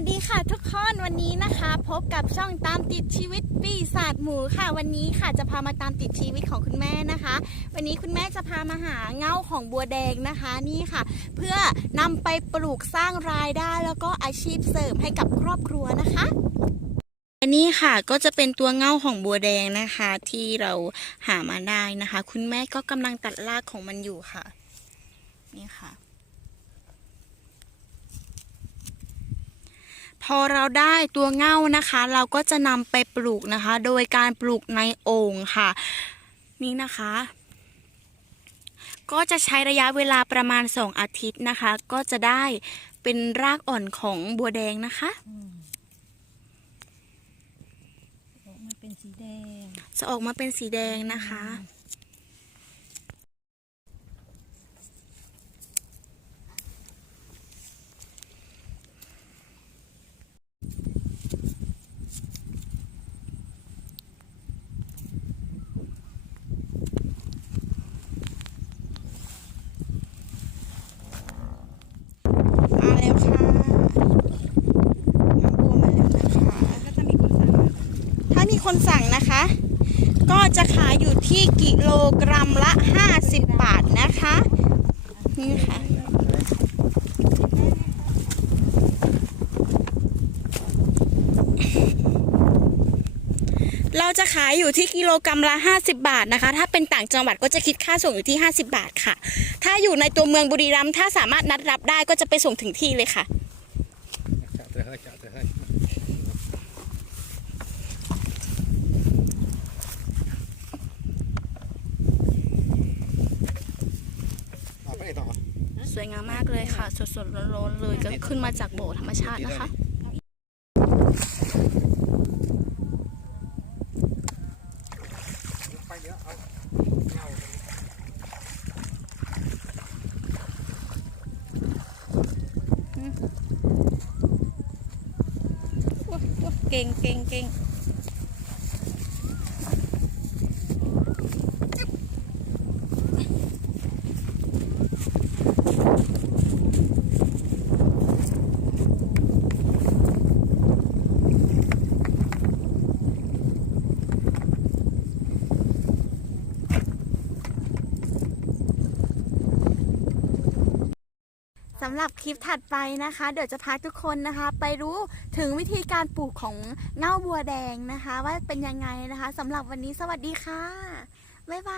วัสดีค่ะทุกคนวันนี้นะคะ พบกับช่องตามติดชีวิตปีศาจหมูค่ะ วันนี้ค่ะจะพามาตามติดชีวิตของคุณแม่นะคะ วันนี้คุณแม่จะพามาหาเงาของบัวแดงนะคะนี่ค่ะ เพื่อนำไปปลูกสร้างรายได้ แล้วก็อาชีพเสริมให้กับครอบครัวนะคะอันนี้ค่ะก็จะเป็นตัวเง่าของบัวแดงนะคะ ที่เราหามาได้นะคะ คุณแม่ก็กำลังตัดรากของมันอยู่ค่ะ นี่ค่ะ พอเราได้ตัวเง่านะคะ เราก็จะนำไปปลูกนะคะ โดยการปลูกในโอ่งค่ะ นี่นะคะ ก็จะใช้ระยะเวลาประมาณ 2 อาทิตย์นะคะ ก็จะได้เป็นรากอ่อนของบัวแดงนะคะอืมออกมาเป็นสีแดงจะออกมาเป็นสีแดงนะคะ แล้วค่ะน้ำบัวมาแล้วนะคะถ้ามีคนสั่งนะคะ ก็จะขายอยู่ที่กิโลกรัมละ 50 บาทนะคะ นี่ค่ะ เราจะขายอยู่ที่กิโลกรัมละ 50 บาทนะคะ ถ้าเป็นต่างจังหวัดก็จะคิดค่าส่งอยู่ที่ 50 บาทค่ะ ถ้าอยู่ในตัวเมืองบุรีรัมย์ถ้าสามารถนัดรับได้ก็จะไปส่งถึงที่เลยค่ะ Chặt từ hơi, chặt từ hơi. À, cái này to. สวยงามมากเลยค่ะ สดๆร้อนๆเลยก็ขึ้นมาจากโบธรรมชาตินะคะ เก่งเก่งเก่ง สำหรับคลิปถัดไปนะคะ เดี๋ยวจะพาทุกคนนะคะ ไปรู้ถึงวิธีการปลูกของเง่าบัวแดงนะคะ ว่าเป็นยังไงนะคะสำหรับวันนี้สวัสดีค่ะ บ๊ายบาย